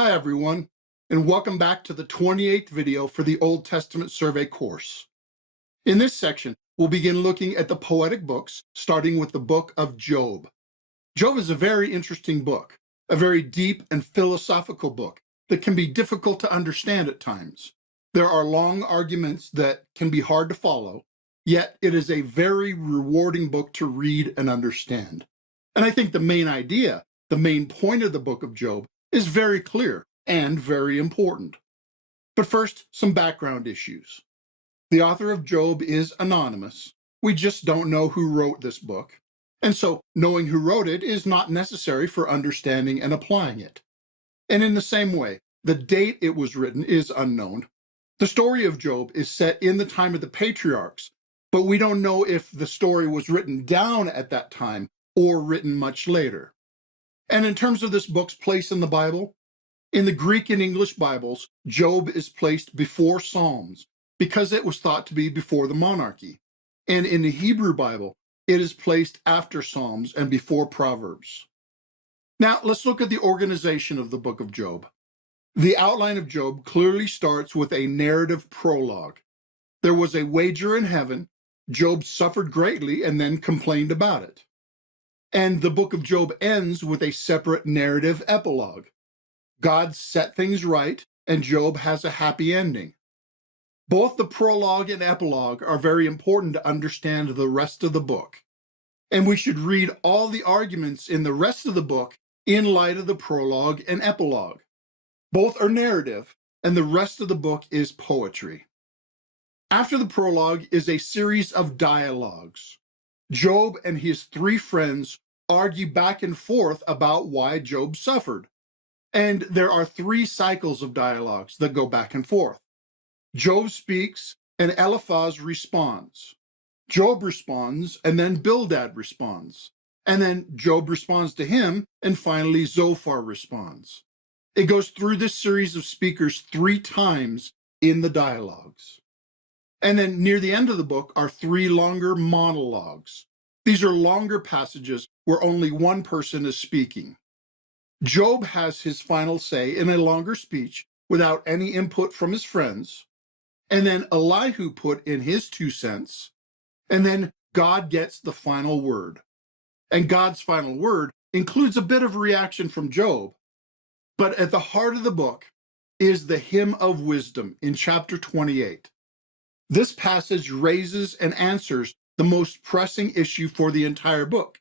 Hi everyone, and welcome back to the 28th video for the Old Testament Survey course. In this section, we'll begin looking at the poetic books, starting with the book of Job. Job is a very interesting book, a very deep and philosophical book that can be difficult to understand at times. There are long arguments that can be hard to follow, yet it is a very rewarding book to read and understand. And I think the main idea, the main point of the book of Job, is very clear and very important. But first, some background issues. The author of Job is anonymous. We just don't know who wrote this book. And so knowing who wrote it is not necessary for understanding and applying it. And in the same way, the date it was written is unknown. The story of Job is set in the time of the patriarchs, but we don't know if the story was written down at that time or written much later. And in terms of this book's place in the Bible, in the Greek and English Bibles, Job is placed before Psalms because it was thought to be before the monarchy. And in the Hebrew Bible, it is placed after Psalms and before Proverbs. Now, let's look at the organization of the book of Job. The outline of Job clearly starts with a narrative prologue. There was a wager in heaven. Job suffered greatly and then complained about it. And the book of Job ends with a separate narrative epilogue. God set things right, and Job has a happy ending. Both the prologue and epilogue are very important to understand the rest of the book. And we should read all the arguments in the rest of the book in light of the prologue and epilogue. Both are narrative, and the rest of the book is poetry. After the prologue is a series of dialogues. Job and his three friends argue back and forth about why Job suffered. And there are three cycles of dialogues that go back and forth. Job speaks, and Eliphaz responds. Job responds, and then Bildad responds. And then Job responds to him, and finally Zophar responds. It goes through this series of speakers three times in the dialogues. And then near the end of the book are three longer monologues. These are longer passages where only one person is speaking. Job has his final say in a longer speech without any input from his friends. And then Elihu put in his 2 cents. And then God gets the final word. And God's final word includes a bit of reaction from Job. But at the heart of the book is the hymn of wisdom in chapter 28. This passage raises and answers the most pressing issue for the entire book.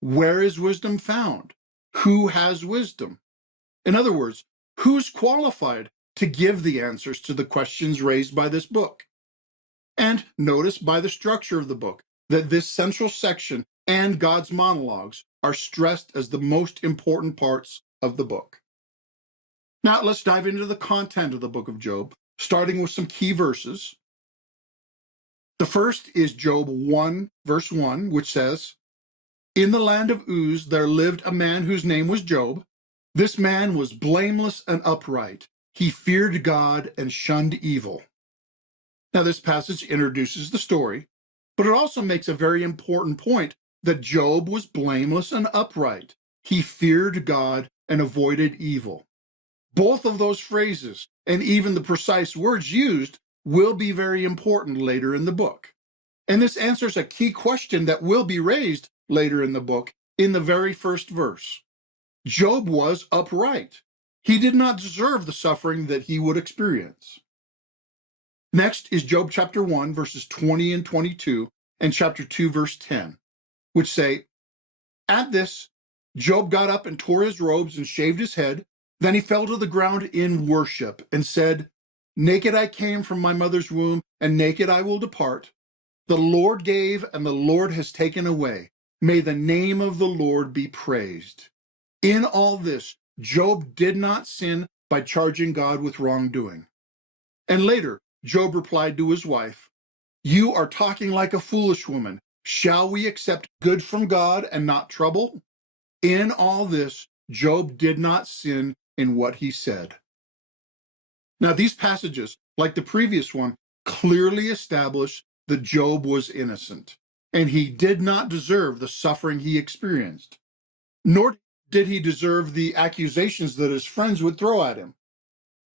Where is wisdom found? Who has wisdom? In other words, who's qualified to give the answers to the questions raised by this book? And notice by the structure of the book that this central section and God's monologues are stressed as the most important parts of the book. Now let's dive into the content of the book of Job, starting with some key verses. The first is Job 1, verse 1, which says, "In the land of Uz there lived a man whose name was Job. This man was blameless and upright. He feared God and shunned evil." Now this passage introduces the story, but it also makes a very important point that Job was blameless and upright. He feared God and avoided evil. Both of those phrases, and even the precise words used, will be very important later in the book. And this answers a key question that will be raised later in the book in the very first verse. Job was upright. He did not deserve the suffering that he would experience. Next is Job chapter 1, verses 20 and 22, and chapter 2, verse 10, which say, "At this, Job got up and tore his robes and shaved his head. Then he fell to the ground in worship and said, 'Naked I came from my mother's womb, and naked I will depart. The Lord gave, and the Lord has taken away. May the name of the Lord be praised.'" In all this, Job did not sin by charging God with wrongdoing. And later, Job replied to his wife, "You are talking like a foolish woman. Shall we accept good from God and not trouble?" In all this, Job did not sin in what he said. Now, these passages, like the previous one, clearly establish that Job was innocent, and he did not deserve the suffering he experienced. Nor did he deserve the accusations that his friends would throw at him?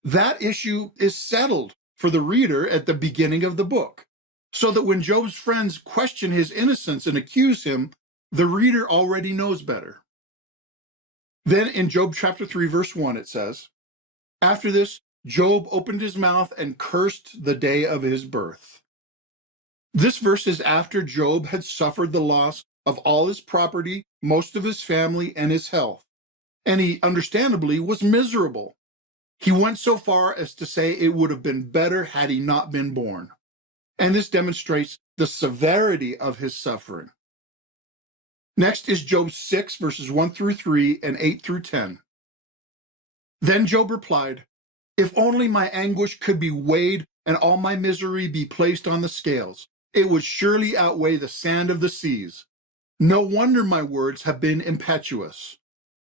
That issue is settled for the reader at the beginning of the book, so that when Job's friends question his innocence and accuse him, the reader already knows better. Then in Job chapter 3, verse 1, it says, "After this, Job opened his mouth and cursed the day of his birth." This verse is after Job had suffered the loss of all his property, most of his family, and his health, and he understandably was miserable. He went so far as to say it would have been better had he not been born. And this demonstrates the severity of his suffering. Next is Job 6, verses 1 through 3 and 8 through 10. Then Job replied, "If only my anguish could be weighed and all my misery be placed on the scales, it would surely outweigh the sand of the seas. No wonder my words have been impetuous.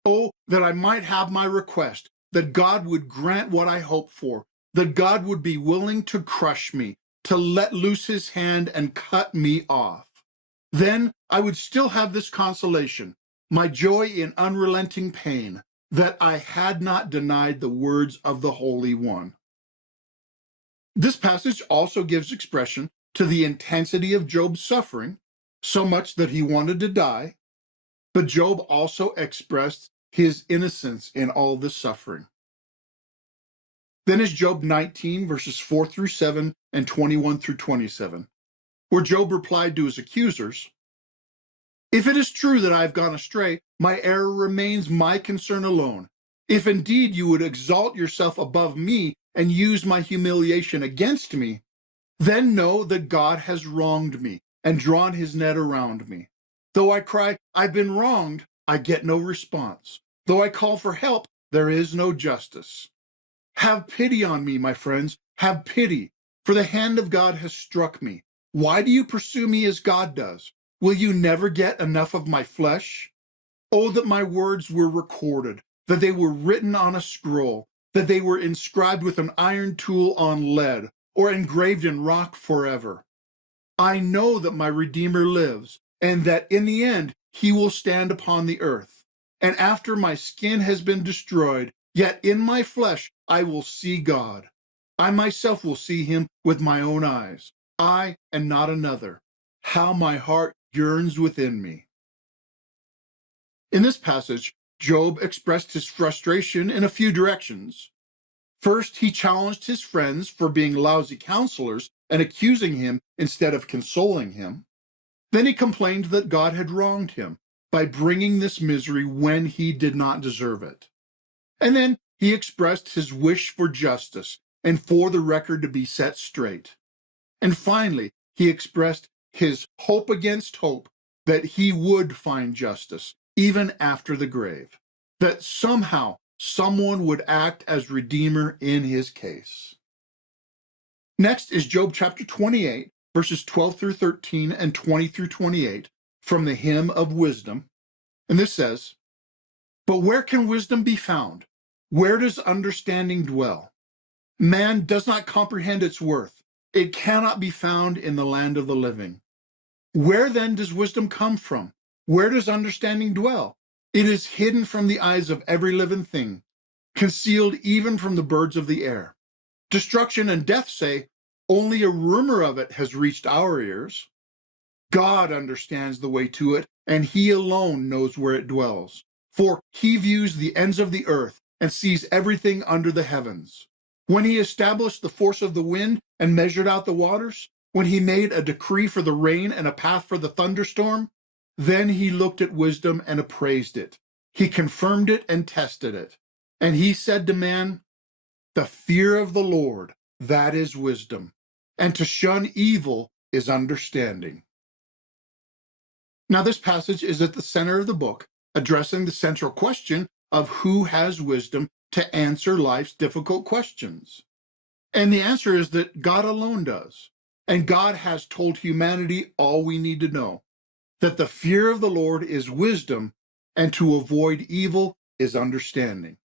Oh, that I might have my request, that God would grant what I hope for, that God would be willing to crush me, to let loose his hand and cut me off. Then I would still have this consolation, my joy in unrelenting pain, that I had not denied the words of the Holy One." This passage also gives expression to the intensity of Job's suffering, so much that he wanted to die, but Job also expressed his innocence in all this suffering. Then is Job 19, verses 4 through 7 and 21 through 27, where Job replied to his accusers, "If it is true that I have gone astray, my error remains my concern alone. If indeed you would exalt yourself above me and use my humiliation against me, then know that God has wronged me and drawn his net around me. Though I cry, 'I've been wronged,' I get no response. Though I call for help, there is no justice. Have pity on me, my friends, have pity, for the hand of God has struck me. Why do you pursue me as God does? Will you never get enough of my flesh? Oh, that my words were recorded, that they were written on a scroll, that they were inscribed with an iron tool on lead, or engraved in rock forever. I know that my Redeemer lives, and that in the end he will stand upon the earth. And after my skin has been destroyed, yet in my flesh I will see God. I myself will see him with my own eyes, I and not another. How my heart yearns within me." In this passage, Job expressed his frustration in a few directions. First, he challenged his friends for being lousy counselors and accusing him instead of consoling him. Then he complained that God had wronged him by bringing this misery when he did not deserve it. And then he expressed his wish for justice and for the record to be set straight. And finally, he expressed his hope against hope that he would find justice even after the grave, that somehow someone would act as Redeemer in his case. Next is Job chapter 28, verses 12 through 13 and 20 through 28 from the Hymn of Wisdom. And this says, "But where can wisdom be found? Where does understanding dwell? Man does not comprehend its worth. It cannot be found in the land of the living. Where then does wisdom come from? Where does understanding dwell? It is hidden from the eyes of every living thing, concealed even from the birds of the air. Destruction and death say, only a rumor of it has reached our ears. God understands the way to it, and he alone knows where it dwells. For he views the ends of the earth and sees everything under the heavens. When he established the force of the wind and measured out the waters, when he made a decree for the rain and a path for the thunderstorm, then he looked at wisdom and appraised it. He confirmed it and tested it. And he said to man, the fear of the Lord, that is wisdom, and to shun evil is understanding." Now, this passage is at the center of the book, addressing the central question of who has wisdom to answer life's difficult questions. And the answer is that God alone does. And God has told humanity all we need to know, that the fear of the Lord is wisdom, and to avoid evil is understanding.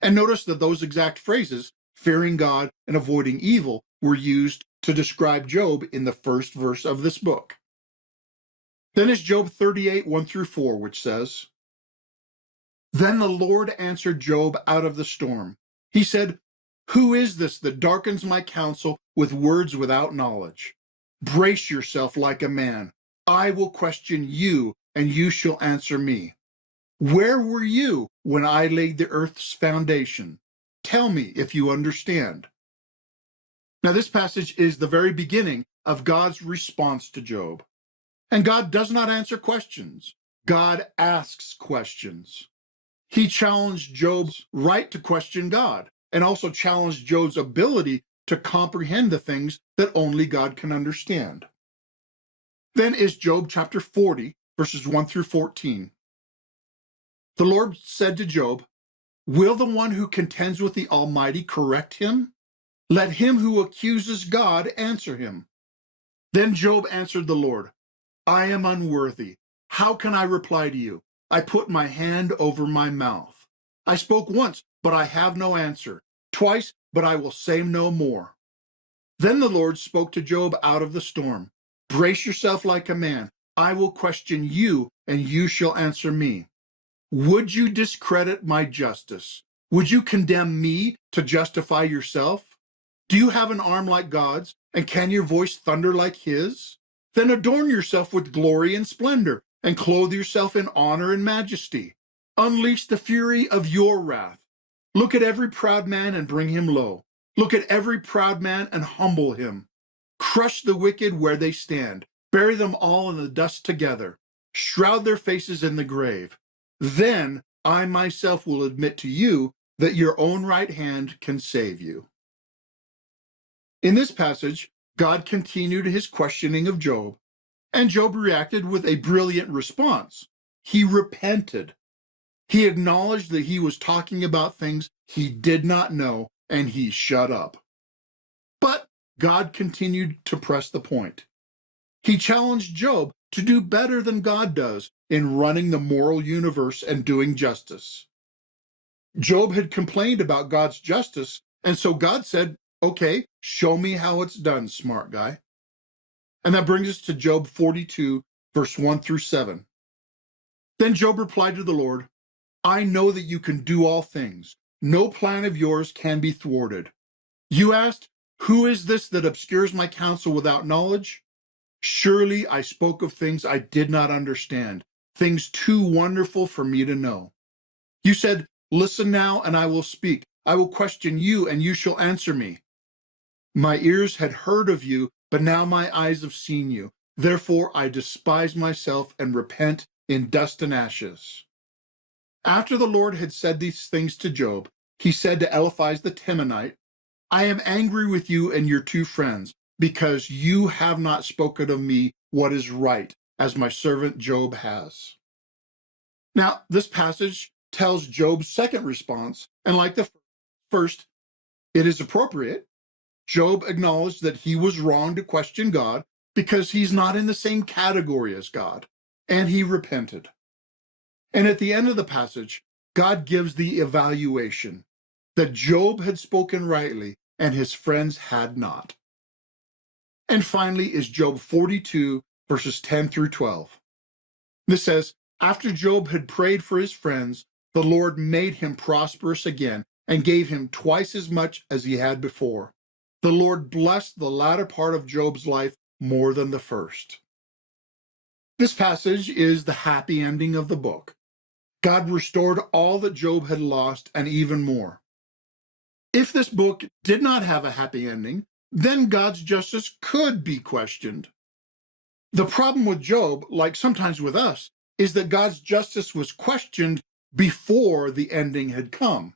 And notice that those exact phrases, fearing God and avoiding evil, were used to describe Job in the first verse of this book. Then is Job 38, 1 through 4, which says, Then the Lord answered Job out of the storm. He said, "Who is this that darkens my counsel with words without knowledge? Brace yourself like a man. I will question you, and you shall answer me. Where were you when I laid the earth's foundation? Tell me if you understand." Now, this passage is the very beginning of God's response to Job. And God does not answer questions. God asks questions. He challenged Job's right to question God and also challenged Job's ability to comprehend the things that only God can understand. Then is Job chapter 40, verses 1 through 14. The Lord said to Job, "Will the one who contends with the Almighty correct him? Let him who accuses God answer him." Then Job answered the Lord, "I am unworthy. How can I reply to you? I put my hand over my mouth. I spoke once, but I have no answer. Twice, but I will say no more." Then the Lord spoke to Job out of the storm. "Brace yourself like a man. I will question you, and you shall answer me. Would you discredit my justice? Would you condemn me to justify yourself? Do you have an arm like God's, and can your voice thunder like his? Then adorn yourself with glory and splendor, and clothe yourself in honor and majesty. Unleash the fury of your wrath. Look at every proud man and bring him low. Look at every proud man and humble him. Crush the wicked where they stand. Bury them all in the dust together. Shroud their faces in the grave. Then I myself will admit to you that your own right hand can save you." In this passage, God continued his questioning of Job, and Job reacted with a brilliant response. He repented. He acknowledged that he was talking about things he did not know, and he shut up. But God continued to press the point. He challenged Job to do better than God does in running the moral universe and doing justice. Job had complained about God's justice, and so God said, "Okay, show me how it's done, smart guy." And that brings us to Job 42, verse 1 through 7. Then Job replied to the Lord, "I know that you can do all things. No plan of yours can be thwarted. You asked, 'Who is this that obscures my counsel without knowledge?' Surely I spoke of things I did not understand, things too wonderful for me to know. You said, 'Listen now, and I will speak. I will question you, and you shall answer me.' My ears had heard of you, but now my eyes have seen you. Therefore I despise myself and repent in dust and ashes." After the Lord had said these things to Job, he said to Eliphaz the Temanite, "I am angry with you and your two friends, because you have not spoken of me what is right, as my servant Job has." Now, this passage tells Job's second response, and like the first, it is appropriate. Job acknowledged that he was wrong to question God because he's not in the same category as God, and he repented. And at the end of the passage, God gives the evaluation that Job had spoken rightly and his friends had not. And finally is Job 42, verses 10 through 12. This says, "After Job had prayed for his friends, the Lord made him prosperous again and gave him twice as much as he had before. The Lord blessed the latter part of Job's life more than the first." This passage is the happy ending of the book. God restored all that Job had lost and even more. If this book did not have a happy ending, then God's justice could be questioned. The problem with Job, like sometimes with us, is that God's justice was questioned before the ending had come.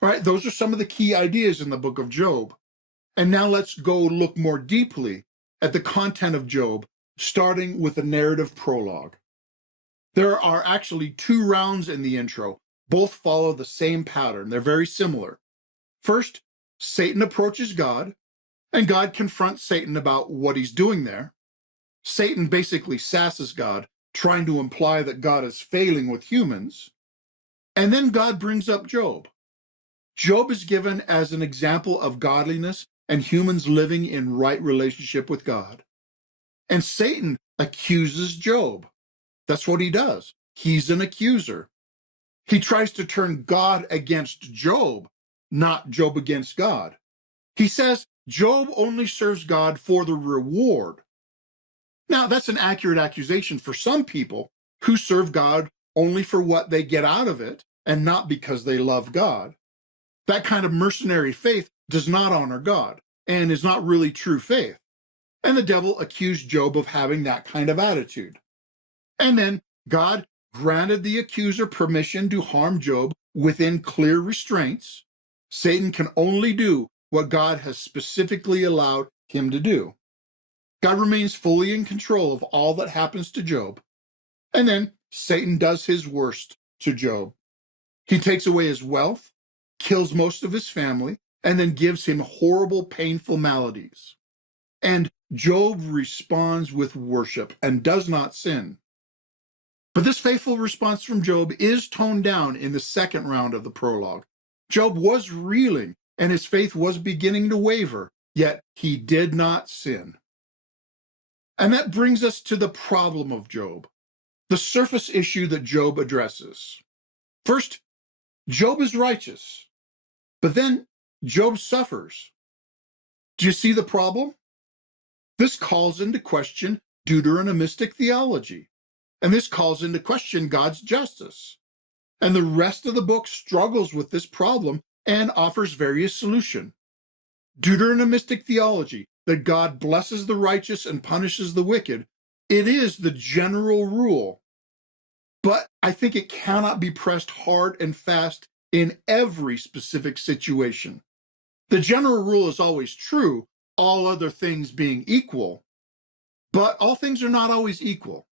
All right, those are some of the key ideas in the book of Job. And now let's go look more deeply at the content of Job, starting with the narrative prologue. There are actually two rounds in the intro. Both follow the same pattern. They're very similar. First, Satan approaches God, and God confronts Satan about what he's doing there. Satan basically sasses God, trying to imply that God is failing with humans. And then God brings up Job. Job is given as an example of godliness and humans living in right relationship with God. And Satan accuses Job. That's what he does. He's an accuser. He tries to turn God against Job, not Job against God. He says Job only serves God for the reward. Now, that's an accurate accusation for some people who serve God only for what they get out of it and not because they love God. That kind of mercenary faith does not honor God and is not really true faith. And the devil accused Job of having that kind of attitude. And then God granted the accuser permission to harm Job within clear restraints. Satan can only do what God has specifically allowed him to do. God remains fully in control of all that happens to Job. And then Satan does his worst to Job. He takes away his wealth, kills most of his family, and then gives him horrible, painful maladies. And Job responds with worship and does not sin. But this faithful response from Job is toned down in the second round of the prologue. Job was reeling, and his faith was beginning to waver, yet he did not sin. And that brings us to the problem of Job, the surface issue that Job addresses. First, Job is righteous, but then Job suffers. Do you see the problem? This calls into question Deuteronomistic theology, and this calls into question God's justice. And the rest of the book struggles with this problem and offers various solutions. Deuteronomistic theology, that God blesses the righteous and punishes the wicked, it is the general rule. But I think it cannot be pressed hard and fast in every specific situation. The general rule is always true, all other things being equal, but all things are not always equal.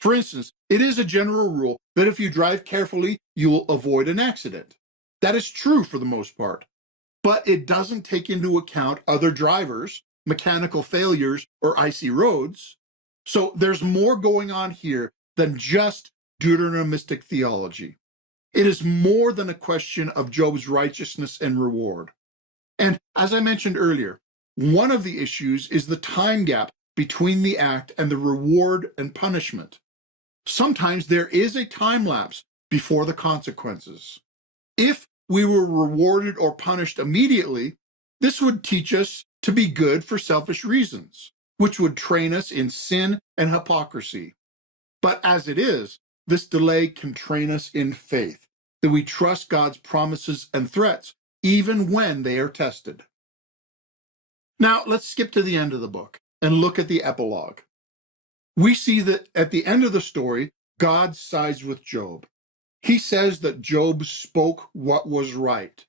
For instance, it is a general rule that if you drive carefully, you will avoid an accident. That is true for the most part, but it doesn't take into account other drivers, mechanical failures, or icy roads. So there's more going on here than just Deuteronomistic theology. It is more than a question of Job's righteousness and reward. And as I mentioned earlier, one of the issues is the time gap between the act and the reward and punishment. Sometimes there is a time lapse before the consequences. If we were rewarded or punished immediately, this would teach us to be good for selfish reasons, which would train us in sin and hypocrisy. But as it is, this delay can train us in faith, that we trust God's promises and threats, even when they are tested. Now, let's skip to the end of the book and look at the epilogue. We see that at the end of the story, God sides with Job. He says that Job spoke what was right,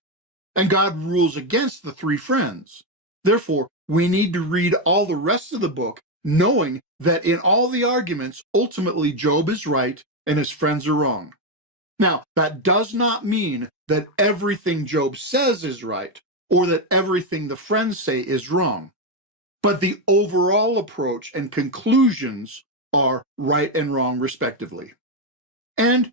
and God rules against the three friends. Therefore, we need to read all the rest of the book, knowing that in all the arguments, ultimately Job is right and his friends are wrong. Now, that does not mean that everything Job says is right, or that everything the friends say is wrong. But the overall approach and conclusions are right and wrong, respectively. And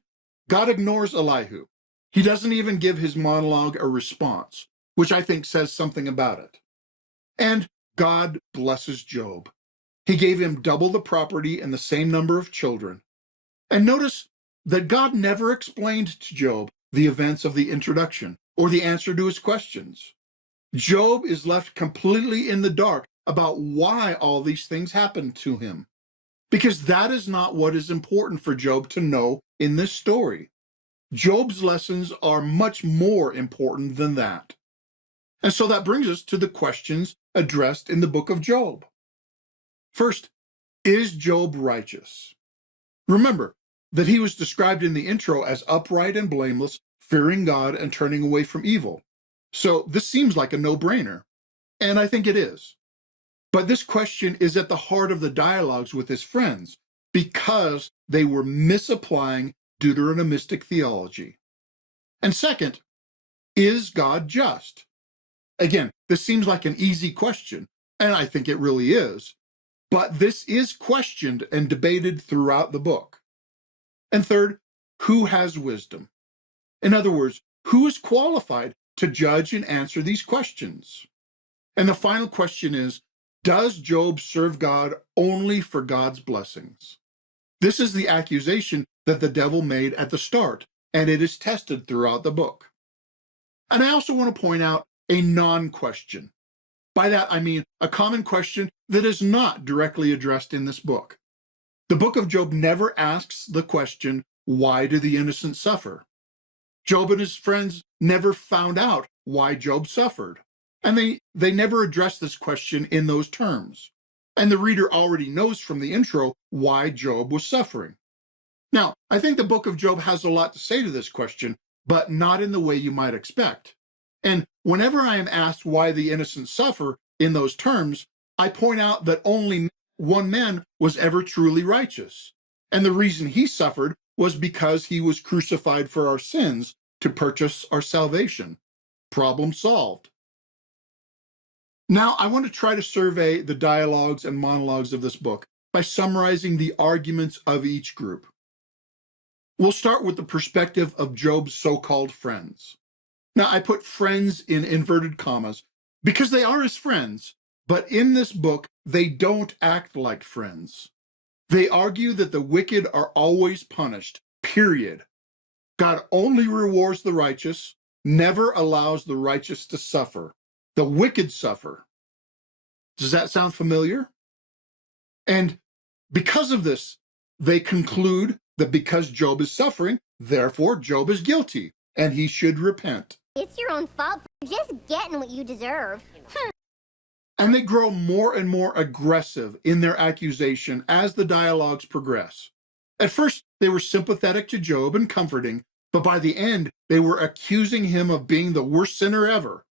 God ignores Elihu. He doesn't even give his monologue a response, which I think says something about it. And God blesses Job. He gave him double the property and the same number of children. And notice that God never explained to Job the events of the introduction or the answer to his questions. Job is left completely in the dark about why all these things happened to him, because that is not what is important for Job to know in this story. Job's lessons are much more important than that. And so that brings us to the questions addressed in the book of Job. First, is Job righteous? Remember that he was described in the intro as upright and blameless, fearing God and turning away from evil. So this seems like a no-brainer, and I think it is. But this question is at the heart of the dialogues with his friends because they were misapplying Deuteronomistic theology. And second, is God just? Again, this seems like an easy question, and I think it really is. But this is questioned and debated throughout the book. And third, who has wisdom? In other words, who is qualified to judge and answer these questions? And the final question is, does Job serve God only for God's blessings? This is the accusation that the devil made at the start, and it is tested throughout the book. And I also want to point out a non-question. By that, I mean a common question that is not directly addressed in this book. The book of Job never asks the question, why do the innocent suffer? Job and his friends never found out why Job suffered. And they never addressed this question in those terms. And the reader already knows from the intro why Job was suffering. Now, I think the book of Job has a lot to say to this question, but not in the way you might expect. And whenever I am asked why the innocent suffer in those terms, I point out that only one man was ever truly righteous. And the reason he suffered was because he was crucified for our sins to purchase our salvation. Problem solved. Now, I want to try to survey the dialogues and monologues of this book by summarizing the arguments of each group. We'll start with the perspective of Job's so-called friends. Now, I put friends in inverted commas because they are his friends, but in this book, they don't act like friends. They argue that the wicked are always punished, period. God only rewards the righteous, never allows the righteous to suffer. The wicked suffer. Does that sound familiar? And because of this, they conclude that because Job is suffering, therefore Job is guilty, and he should repent. It's your own fault for just getting what you deserve. And they grow more and more aggressive in their accusation as the dialogues progress. At first, they were sympathetic to Job and comforting, but by the end, they were accusing him of being the worst sinner ever.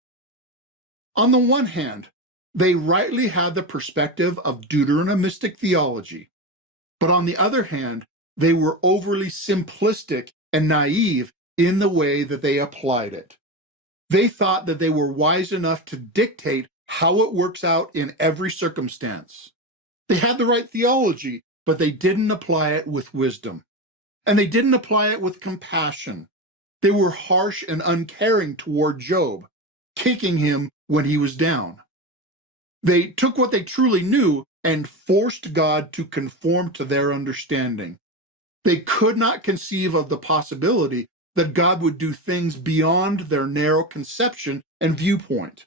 On the one hand, they rightly had the perspective of Deuteronomistic theology, but on the other hand, they were overly simplistic and naive in the way that they applied it. They thought that they were wise enough to dictate how it works out in every circumstance. They had the right theology, but they didn't apply it with wisdom. And they didn't apply it with compassion. They were harsh and uncaring toward Job, kicking him when he was down. They took what they truly knew and forced God to conform to their understanding. They could not conceive of the possibility that God would do things beyond their narrow conception and viewpoint.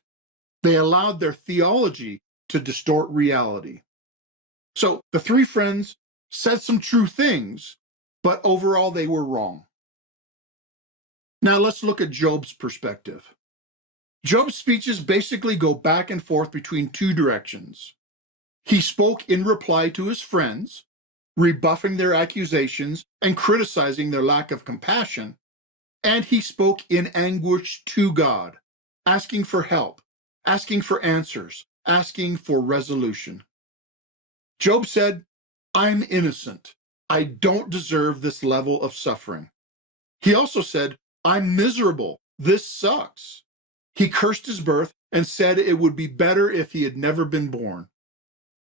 They allowed their theology to distort reality. So the three friends said some true things, but overall they were wrong. Now let's look at Job's perspective. Job's speeches basically go back and forth between two directions. He spoke in reply to his friends, rebuffing their accusations and criticizing their lack of compassion, and he spoke in anguish to God, asking for help, asking for answers, asking for resolution. Job said, "I'm innocent. I don't deserve this level of suffering." He also said, "I'm miserable. This sucks." He cursed his birth and said it would be better if he had never been born.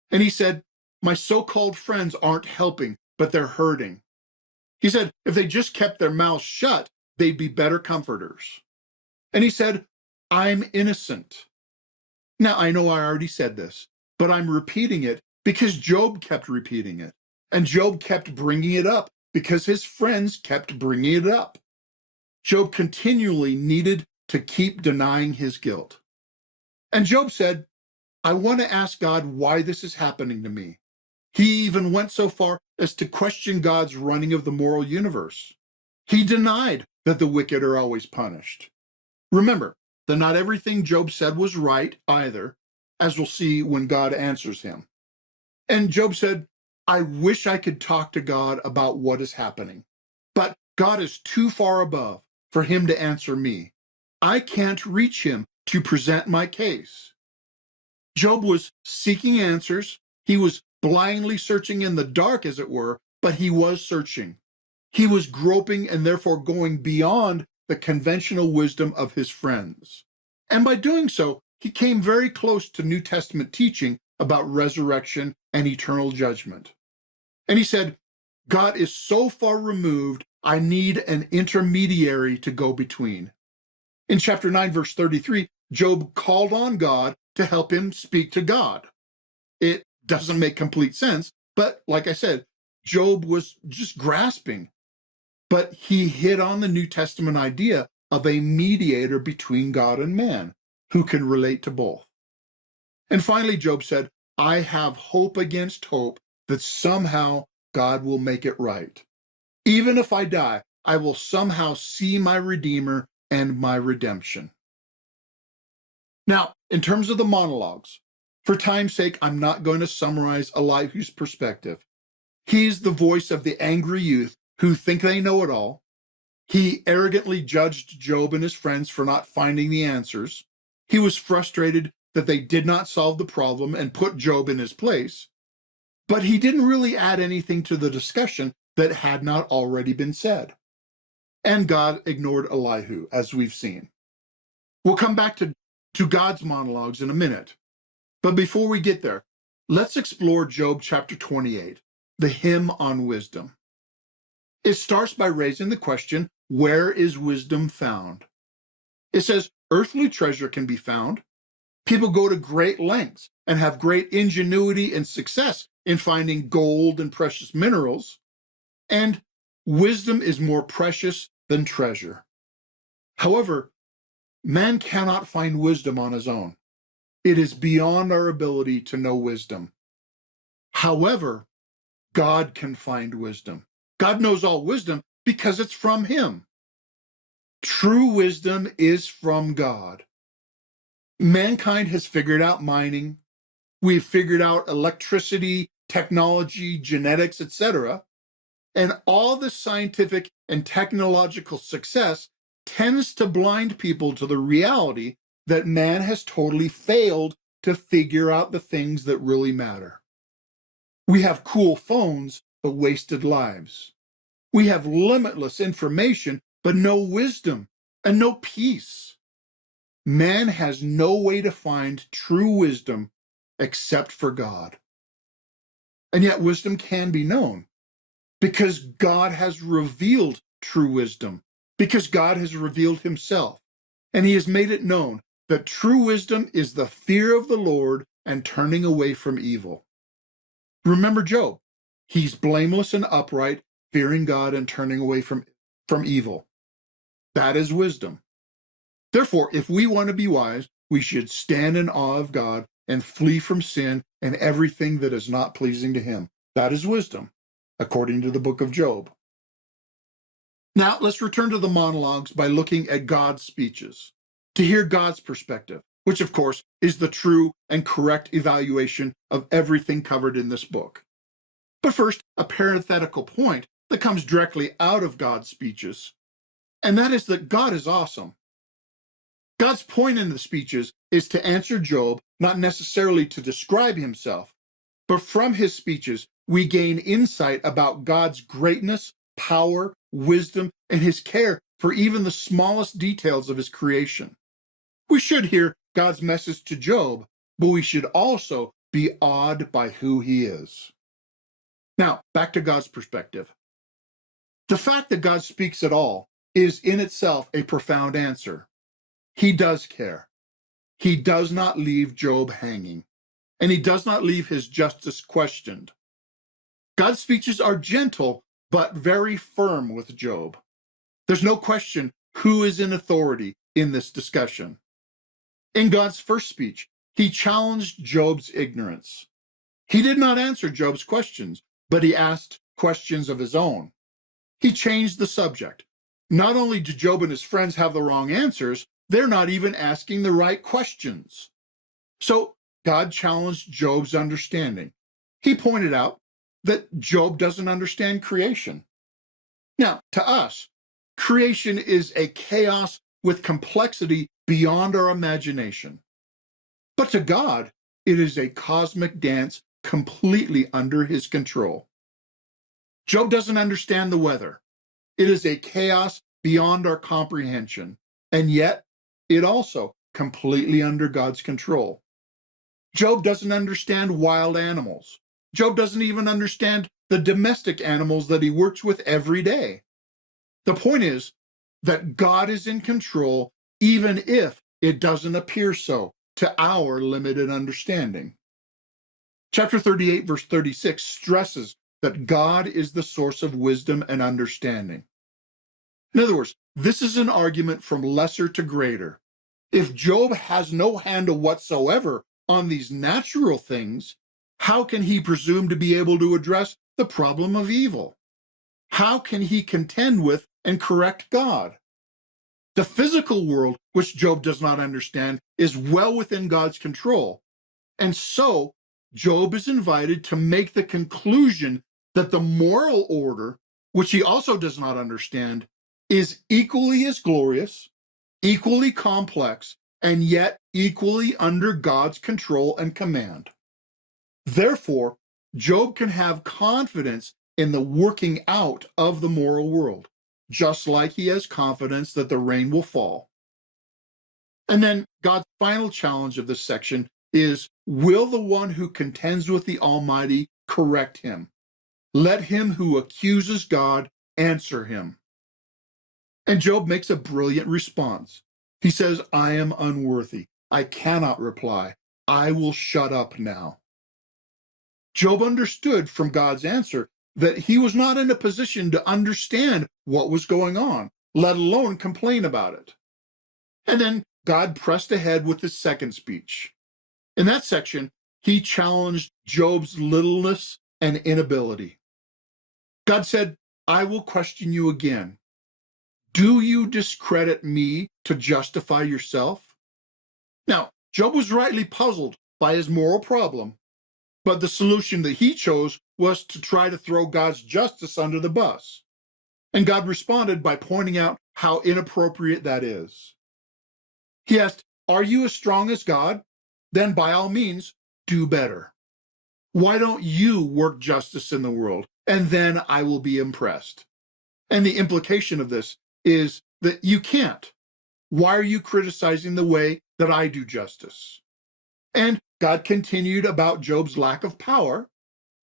And he said, "My so-called friends aren't helping, but they're hurting." He said, if they just kept their mouths shut, they'd be better comforters. And he said, "I'm innocent." Now, I know I already said this, but I'm repeating it because Job kept repeating it. And Job kept bringing it up because his friends kept bringing it up. Job continually needed to keep denying his guilt. And Job said, "I want to ask God why this is happening to me." He even went so far as to question God's running of the moral universe. He denied that the wicked are always punished. Remember that not everything Job said was right either, as we'll see when God answers him. And Job said, "I wish I could talk to God about what is happening, but God is too far above for him to answer me. I can't reach him to present my case." Job was seeking answers. He was blindly searching in the dark, as it were, but he was searching. He was groping and therefore going beyond the conventional wisdom of his friends. And by doing so, he came very close to New Testament teaching about resurrection and eternal judgment. And he said, "God is so far removed, I need an intermediary to go between." In chapter 9, verse 33, Job called on God to help him speak to God. It doesn't make complete sense, but like I said, Job was just grasping. but he hit on the New Testament idea of a mediator between God and man who can relate to both. And finally, Job said, I have hope against hope that somehow God will make it right. Even if I die, I will somehow see my Redeemer and my redemption. Now, in terms of the monologues, for time's sake, I'm not going to summarize Elihu's perspective. He's the voice of the angry youth who think they know it all. He arrogantly judged Job and his friends for not finding the answers. He was frustrated that they did not solve the problem and put Job in his place. But he didn't really add anything to the discussion that had not already been said. And God ignored Elihu, as we've seen. We'll come back to God's monologues in a minute. But before we get there, let's explore Job chapter 28, the hymn on wisdom. It starts by raising the question, where is wisdom found? It says, earthly treasure can be found. People go to great lengths and have great ingenuity and success in finding gold and precious minerals. And wisdom is more precious than treasure. However, man cannot find wisdom on his own. It is beyond our ability to know wisdom. However, God can find wisdom. God knows all wisdom because it's from him. True wisdom is from God. Mankind has figured out mining. We've figured out electricity, technology, genetics, etc. And all this scientific and technological success tends to blind people to the reality that man has totally failed to figure out the things that really matter. We have cool phones, but wasted lives. We have limitless information, but no wisdom and no peace. Man has no way to find true wisdom except for God. And yet wisdom can be known because God has revealed true wisdom, because God has revealed himself, and he has made it known that true wisdom is the fear of the Lord and turning away from evil. Remember Job. He's blameless and upright, fearing God and turning away from evil. That is wisdom. Therefore, if we want to be wise, we should stand in awe of God and flee from sin and everything that is not pleasing to him. That is wisdom, according to the book of Job. Now, let's return to the monologues by looking at God's speeches, to hear God's perspective, which, of course, is the true and correct evaluation of everything covered in this book. But first, a parenthetical point that comes directly out of God's speeches, and that is that God is awesome. God's point in the speeches is to answer Job, not necessarily to describe himself, but from his speeches, we gain insight about God's greatness, power, wisdom, and his care for even the smallest details of his creation. We should hear God's message to Job, but we should also be awed by who he is. Now, back to God's perspective. The fact that God speaks at all is in itself a profound answer. He does care. He does not leave Job hanging, and he does not leave his justice questioned. God's speeches are gentle, but very firm with Job. There's no question who is in authority in this discussion. In God's first speech, he challenged Job's ignorance. He did not answer Job's questions, but he asked questions of his own. He changed the subject. Not only did Job and his friends have the wrong answers, they're not even asking the right questions. So God challenged Job's understanding. He pointed out that Job doesn't understand creation. Now, to us, creation is a chaos with complexity beyond our imagination. But to God, it is a cosmic dance completely under his control. Job doesn't understand the weather. It is a chaos beyond our comprehension, and yet it also completely under God's control. Job doesn't understand wild animals. Job doesn't even understand the domestic animals that he works with every day. The point is that God is in control even if it doesn't appear so to our limited understanding. Chapter 38, verse 36 stresses that God is the source of wisdom and understanding. In other words, this is an argument from lesser to greater. If Job has no handle whatsoever on these natural things, how can he presume to be able to address the problem of evil? How can he contend with and correct God? The physical world, which Job does not understand, is well within God's control. And so, Job is invited to make the conclusion that the moral order, which he also does not understand, is equally as glorious, equally complex, and yet equally under God's control and command. Therefore, Job can have confidence in the working out of the moral world, just like he has confidence that the rain will fall. And then God's final challenge of this section is, will the one who contends with the Almighty correct him? Let him who accuses God answer him. And Job makes a brilliant response. He says, I am unworthy. I cannot reply. I will shut up now. Job understood from God's answer that he was not in a position to understand what was going on, let alone complain about it. And then God pressed ahead with his second speech. In that section, he challenged Job's littleness and inability. God said, I will question you again. Do you discredit me to justify yourself? Now, Job was rightly puzzled by his moral problem, but the solution that he chose was to try to throw God's justice under the bus. And God responded by pointing out how inappropriate that is. He asked, are you as strong as God? Then by all means, do better. Why don't you work justice in the world? And then I will be impressed. And the implication of this is that you can't. Why are you criticizing the way that I do justice? And God continued about Job's lack of power.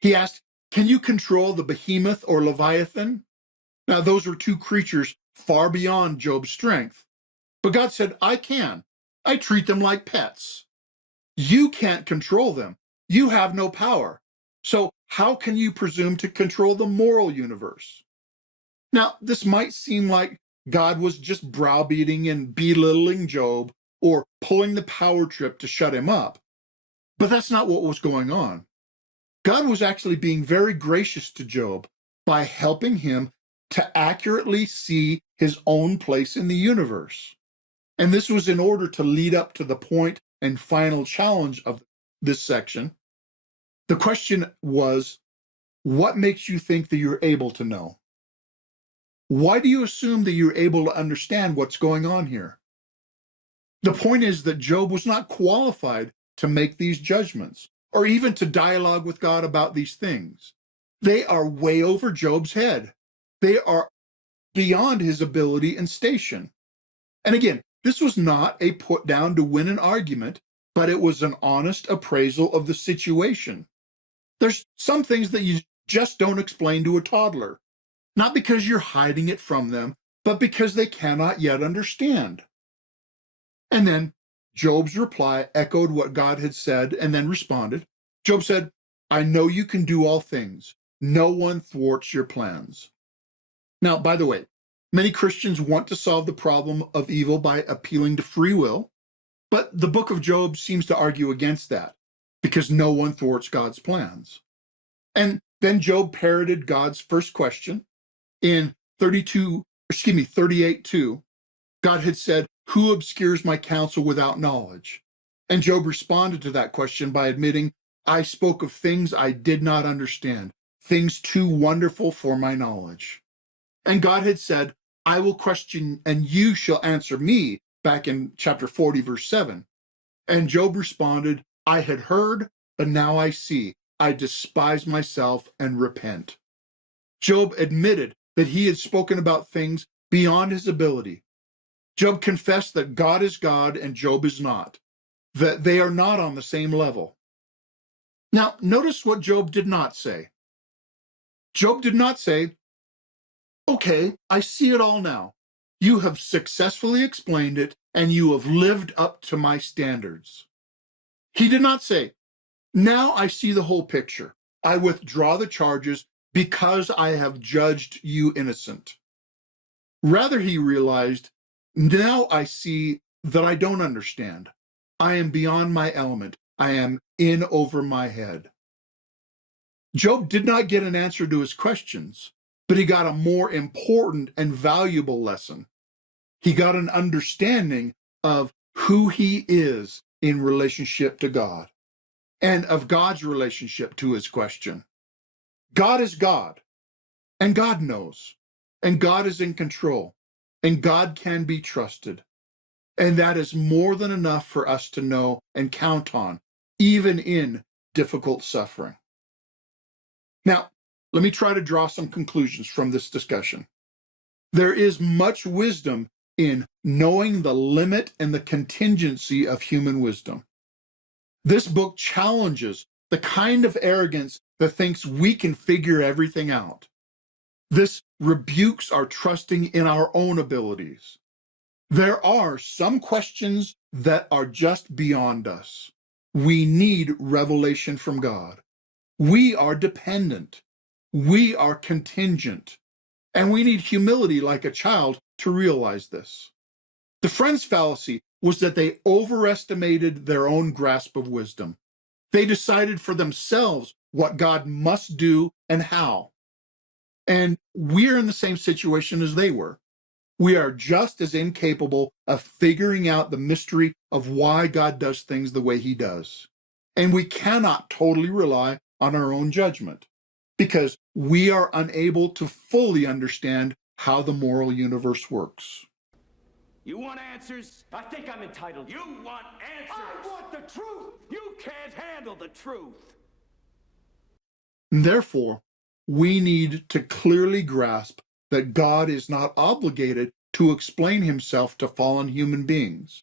He asked, can you control the behemoth or Leviathan? Now, those were two creatures far beyond Job's strength. But God said, I can. I treat them like pets. You can't control them. You have no power. So how can you presume to control the moral universe? Now, this might seem like God was just browbeating and belittling Job or pulling the power trip to shut him up. But that's not what was going on. God was actually being very gracious to Job by helping him to accurately see his own place in the universe. And this was in order to lead up to the point and final challenge of this section. The question was, what makes you think that you're able to know? Why do you assume that you're able to understand what's going on here? The point is that Job was not qualified to make these judgments or even to dialogue with God about these things. They are way over Job's head. They are beyond his ability and station. And again, this was not a put down to win an argument, but it was an honest appraisal of the situation. There's some things that you just don't explain to a toddler, not because you're hiding it from them, but because they cannot yet understand. And then Job's reply echoed what God had said and then responded. Job said, I know you can do all things. No one thwarts your plans. Now, by the way, many Christians want to solve the problem of evil by appealing to free will, but the book of Job seems to argue against that because no one thwarts God's plans. And then Job parroted God's first question in 38:2. God had said, who obscures my counsel without knowledge? And Job responded to that question by admitting, I spoke of things I did not understand, things too wonderful for my knowledge. And God had said, I will question and you shall answer me, back in chapter 40, verse 7. And Job responded, I had heard, but now I see. I despise myself and repent. Job admitted that he had spoken about things beyond his ability. Job confessed that God is God and Job is not, that they are not on the same level. Now, notice what Job did not say. Job did not say, okay, I see it all now. You have successfully explained it and you have lived up to my standards. He did not say, now I see the whole picture. I withdraw the charges because I have judged you innocent. Rather, he realized, now I see that I don't understand. I am beyond my element. I am in over my head. Job did not get an answer to his questions, but he got a more important and valuable lesson. He got an understanding of who he is in relationship to God and of God's relationship to his question. God is God, and God knows, and God is in control, and God can be trusted. And that is more than enough for us to know and count on, even in difficult suffering. Now, let me try to draw some conclusions from this discussion. There is much wisdom in knowing the limit and the contingency of human wisdom. This book challenges the kind of arrogance that thinks we can figure everything out. This rebukes our trusting in our own abilities. There are some questions that are just beyond us. We need revelation from God. We are dependent. We are contingent. And we need humility like a child to realize this. The friends' fallacy was that they overestimated their own grasp of wisdom. They decided for themselves what God must do and how. And we're in the same situation as they were. We are just as incapable of figuring out the mystery of why God does things the way he does. And we cannot totally rely on our own judgment because we are unable to fully understand how the moral universe works. You want answers? I think I'm entitled. You want answers? I want the truth! You can't handle the truth! And therefore, we need to clearly grasp that God is not obligated to explain himself to fallen human beings.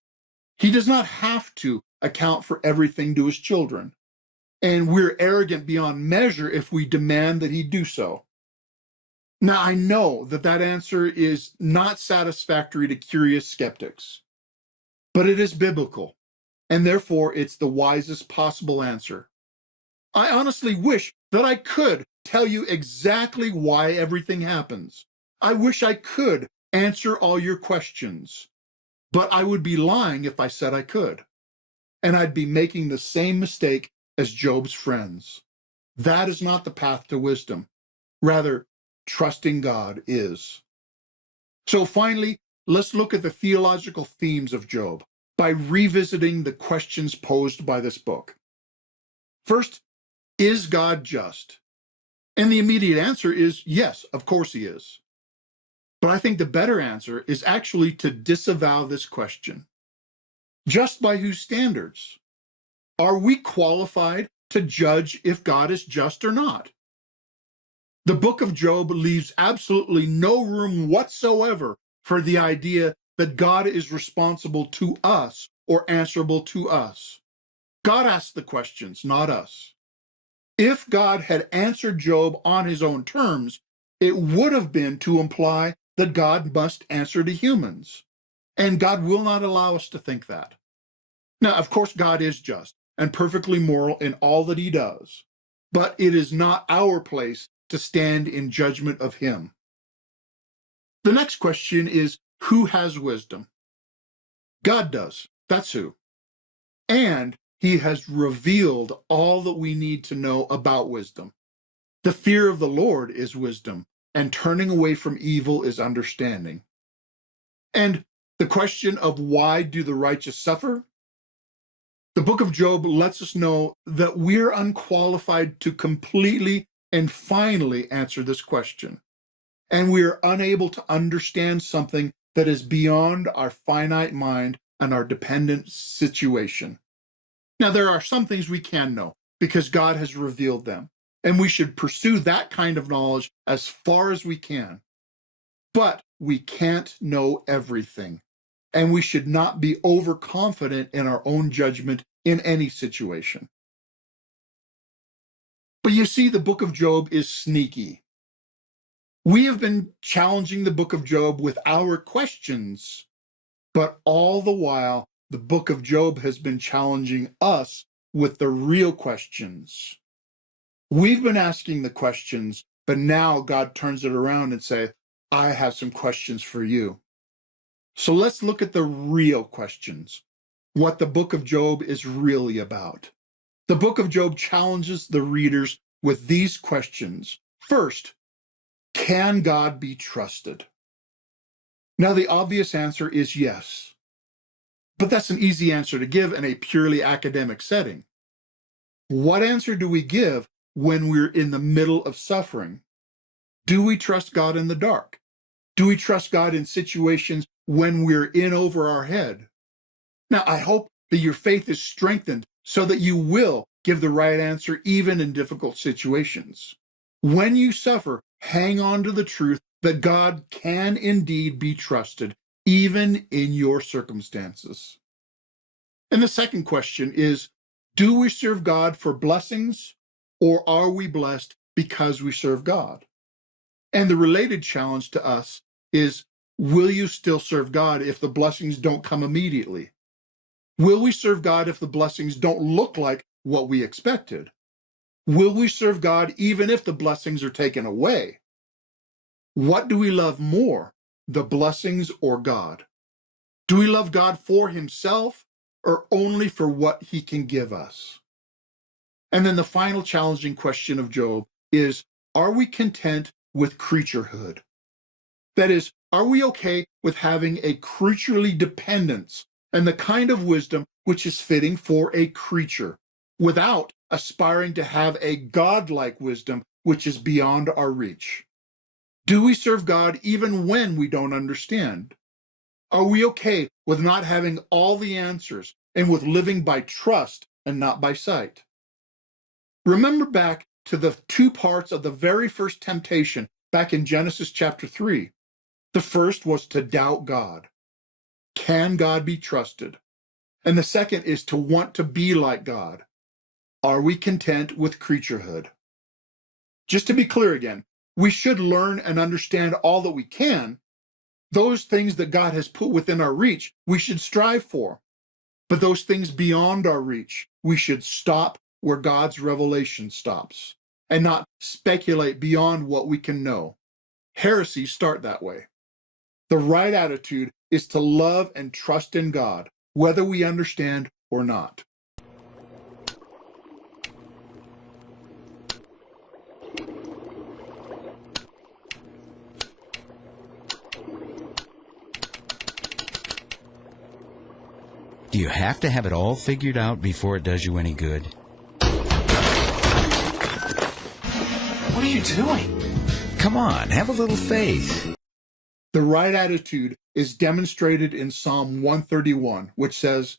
He does not have to account for everything to his children. And we're arrogant beyond measure if we demand that he do so. Now, I know that that answer is not satisfactory to curious skeptics, but it is biblical, and therefore it's the wisest possible answer. I honestly wish that I could tell you exactly why everything happens. I wish I could answer all your questions, but I would be lying if I said I could. And I'd be making the same mistake as Job's friends. That is not the path to wisdom. Rather, trusting God is. So finally, let's look at the theological themes of Job by revisiting the questions posed by this book. First, is God just? And the immediate answer is yes, of course he is. But I think the better answer is actually to disavow this question. Just by whose standards? Are we qualified to judge if God is just or not? The book of Job leaves absolutely no room whatsoever for the idea that God is responsible to us or answerable to us. God asked the questions, not us. If God had answered Job on his own terms, it would have been to imply that God must answer to humans. And God will not allow us to think that. Now, of course, God is just and perfectly moral in all that he does, but it is not our place to stand in judgment of him. The next question is, who has wisdom? God does. That's who. And he has revealed all that we need to know about wisdom. The fear of the Lord is wisdom, and turning away from evil is understanding. And the question of why do the righteous suffer? The book of Job lets us know that we're unqualified to completely and finally answer this question. And we are unable to understand something that is beyond our finite mind and our dependent situation. Now, there are some things we can know because God has revealed them, and we should pursue that kind of knowledge as far as we can. But we can't know everything, and we should not be overconfident in our own judgment in any situation. But you see, the book of Job is sneaky. We have been challenging the book of Job with our questions, but all the while, the book of Job has been challenging us with the real questions. We've been asking the questions, but now God turns it around and says, I have some questions for you. So let's look at the real questions, what the book of Job is really about. The book of Job challenges the readers with these questions. First, can God be trusted? Now, the obvious answer is yes, but that's an easy answer to give in a purely academic setting. What answer do we give when we're in the middle of suffering? Do we trust God in the dark? Do we trust God in situations when we're in over our head? Now, I hope that your faith is strengthened so that you will give the right answer even in difficult situations. When you suffer, hang on to the truth that God can indeed be trusted, even in your circumstances. And the second question is, do we serve God for blessings, or are we blessed because we serve God? And the related challenge to us is, will you still serve God if the blessings don't come immediately? Will we serve God if the blessings don't look like what we expected? Will we serve God even if the blessings are taken away? What do we love more, the blessings or God? Do we love God for himself or only for what he can give us? And then the final challenging question of Job is, are we content with creaturehood? That is, are we okay with having a creaturely dependence and the kind of wisdom which is fitting for a creature, without aspiring to have a godlike wisdom which is beyond our reach? Do we serve God even when we don't understand? Are we okay with not having all the answers and with living by trust and not by sight? Remember back to the two parts of the very first temptation back in Genesis chapter 3. The first was to doubt God. Can God be trusted? And the second is to want to be like God. Are we content with creaturehood? Just to be clear again, we should learn and understand all that we can. Those things that God has put within our reach, we should strive for. But those things beyond our reach, we should stop where God's revelation stops and not speculate beyond what we can know. Heresies start that way. The right attitude is to love and trust in God, whether we understand or not. Do you have to have it all figured out before it does you any good? What are you doing? Come on, have a little faith. The right attitude is demonstrated in Psalm 131, which says,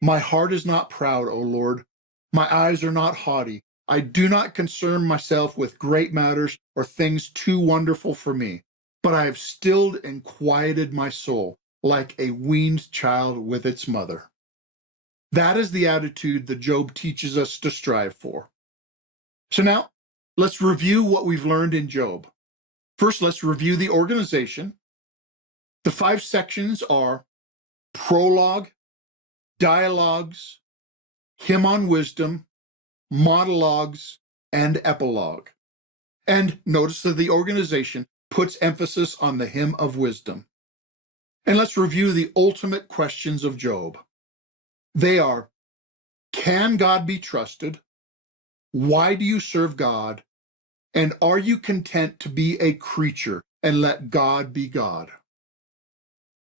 "My heart is not proud, O Lord. My eyes are not haughty. I do not concern myself with great matters or things too wonderful for me, but I have stilled and quieted my soul like a weaned child with its mother." That is the attitude that Job teaches us to strive for. So now, let's review what we've learned in Job. First, let's review the organization. The 5 sections are prologue, dialogues, hymn on wisdom, monologues, and epilogue. And notice that the organization puts emphasis on the hymn of wisdom. And let's review the ultimate questions of Job. They are, can God be trusted? Why do you serve God? And are you content to be a creature and let God be God?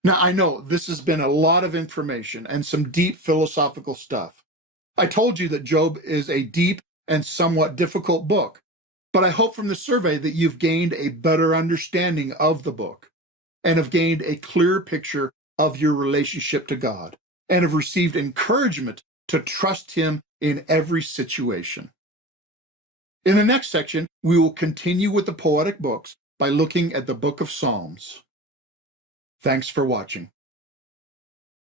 Now, I know this has been a lot of information and some deep philosophical stuff. I told you that Job is a deep and somewhat difficult book, but I hope from the survey that you've gained a better understanding of the book and have gained a clearer picture of your relationship to God and have received encouragement to trust Him in every situation. In the next section, we will continue with the poetic books by looking at the book of Psalms. Thanks for watching.